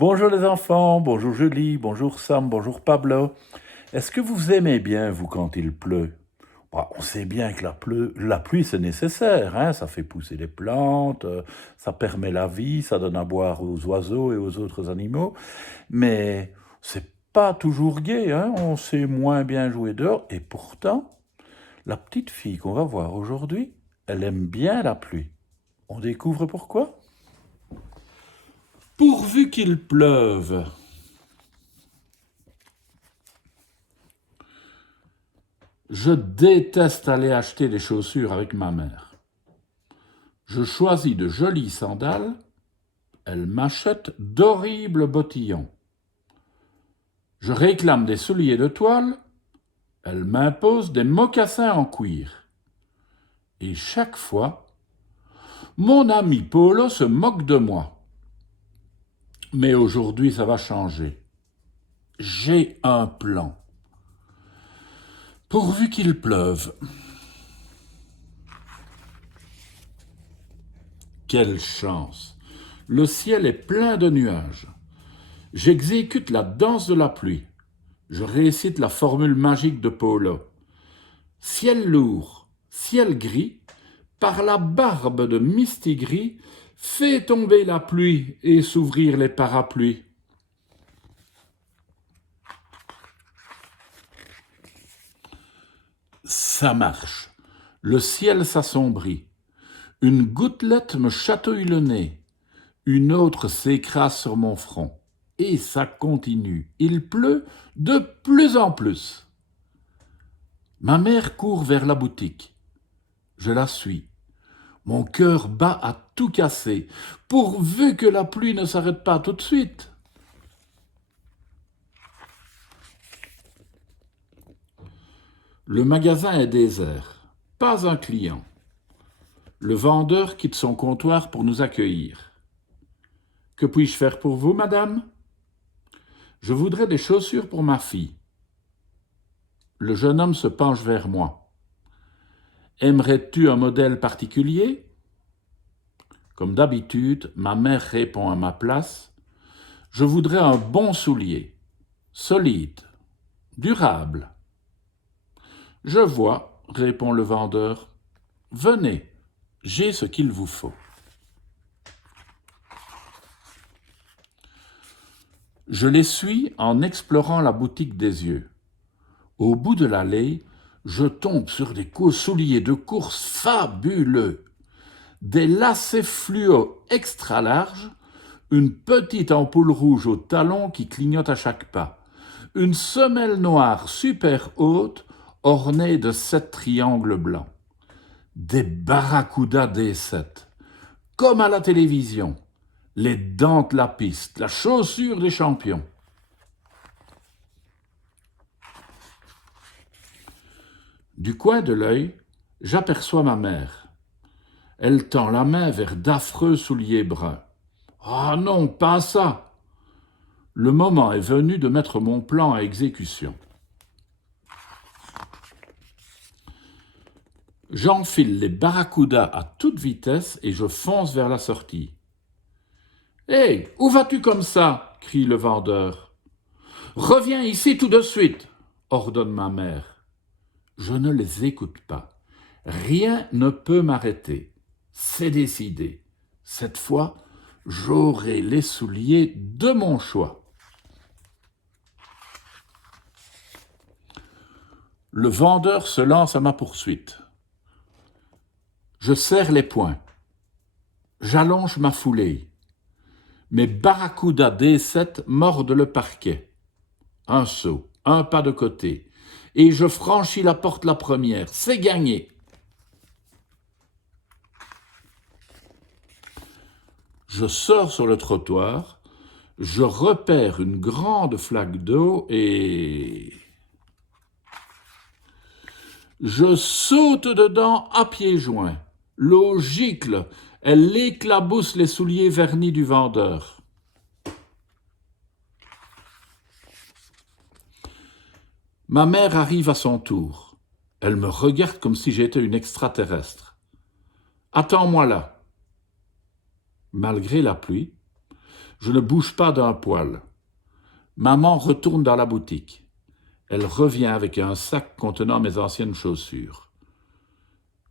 Bonjour les enfants, bonjour Julie, bonjour Sam, bonjour Pablo. Est-ce que vous aimez bien, vous, quand il pleut? Bah, on sait bien que la pluie c'est nécessaire, hein, ça fait pousser les plantes, ça permet la vie, ça donne à boire aux oiseaux et aux autres animaux, mais c'est pas toujours gai, hein, on sait moins bien jouer dehors, et pourtant, la petite fille qu'on va voir aujourd'hui, elle aime bien la pluie. On découvre pourquoi? Pourvu qu'il pleuve. Je déteste aller acheter des chaussures avec ma mère. Je choisis de jolies sandales, elle m'achète d'horribles bottillons. Je réclame des souliers de toile, elle m'impose des mocassins en cuir. Et chaque fois, mon ami Polo se moque de moi. Mais aujourd'hui, ça va changer. J'ai un plan. Pourvu qu'il pleuve. Quelle chance! Le ciel est plein de nuages. J'exécute la danse de la pluie. Je récite la formule magique de Polo. Ciel lourd, ciel gris, par la barbe de Mistigris, fais tomber la pluie et s'ouvrir les parapluies. Ça marche. Le ciel s'assombrit. Une gouttelette me chatouille le nez. Une autre s'écrase sur mon front. Et ça continue. Il pleut de plus en plus. Ma mère court vers la boutique. Je la suis. Mon cœur bat à tout casser, pourvu que la pluie ne s'arrête pas tout de suite. Le magasin est désert. Pas un client. Le vendeur quitte son comptoir pour nous accueillir. Que puis-je faire pour vous, madame? Je voudrais des chaussures pour ma fille. Le jeune homme se penche vers moi. Aimerais-tu un modèle particulier? Comme d'habitude, ma mère répond à ma place. Je voudrais un bon soulier, solide, durable. Je vois, répond le vendeur. Venez, j'ai ce qu'il vous faut. Je les suis en explorant la boutique des yeux. Au bout de l'allée, je tombe sur des souliers de course fabuleux. Des lacets fluo extra larges, une petite ampoule rouge au talon qui clignote à chaque pas, une semelle noire super haute ornée de 7 triangles blancs, des barracudas D7, comme à la télévision, les dents de la piste, la chaussure des champions. Du coin de l'œil, j'aperçois ma mère. Elle tend la main vers d'affreux souliers bruns. Ah non, pas ça! Le moment est venu de mettre mon plan à exécution. J'enfile les barracudas à toute vitesse et je fonce vers la sortie. « Hé, où vas-tu comme ça ?» crie le vendeur. « Reviens ici tout de suite !» ordonne ma mère. Je ne les écoute pas. Rien ne peut m'arrêter. C'est décidé. Cette fois, j'aurai les souliers de mon choix. Le vendeur se lance à ma poursuite. Je serre les poings. J'allonge ma foulée. Mes barracudas D7 mordent le parquet. Un saut, un pas de côté. Et je franchis la porte la première. C'est gagné. Je sors sur le trottoir, je repère une grande flaque d'eau et je saute dedans à pieds joints. L'eau gicle, elle éclabousse les souliers vernis du vendeur. Ma mère arrive à son tour. Elle me regarde comme si j'étais une extraterrestre. « Attends-moi là !» Malgré la pluie, Je ne bouge pas d'un poil. Maman retourne dans la boutique. Elle revient avec un sac contenant mes anciennes chaussures.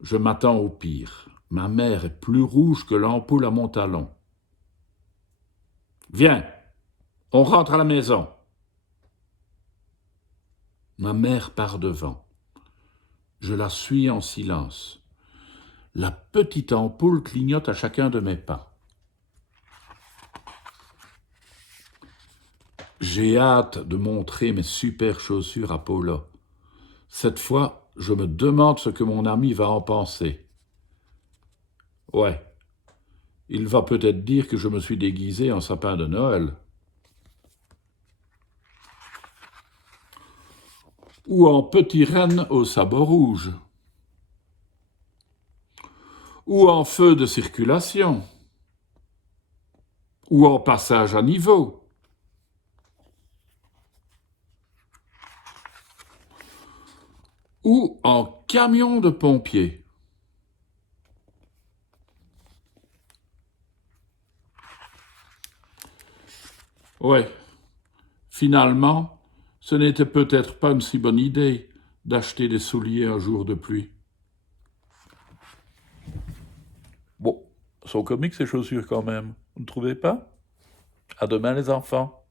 Je m'attends au pire. Ma mère est plus rouge que l'ampoule à mon talon. « Viens, on rentre à la maison. » Ma mère part devant. Je la suis en silence. La petite ampoule clignote à chacun de mes pas. J'ai hâte de montrer mes super chaussures à Paula. Cette fois, je me demande ce que mon ami va en penser. Ouais, il va peut-être dire que je me suis déguisé en sapin de Noël. Ou en petit renne au sabot rouge. Ou en feu de circulation. Ou en passage à niveau. Ou en camion de pompiers. Ouais, finalement, ce n'était peut-être pas une si bonne idée d'acheter des souliers un jour de pluie. Bon, sont comiques ces chaussures quand même, vous ne trouvez pas? À demain les enfants.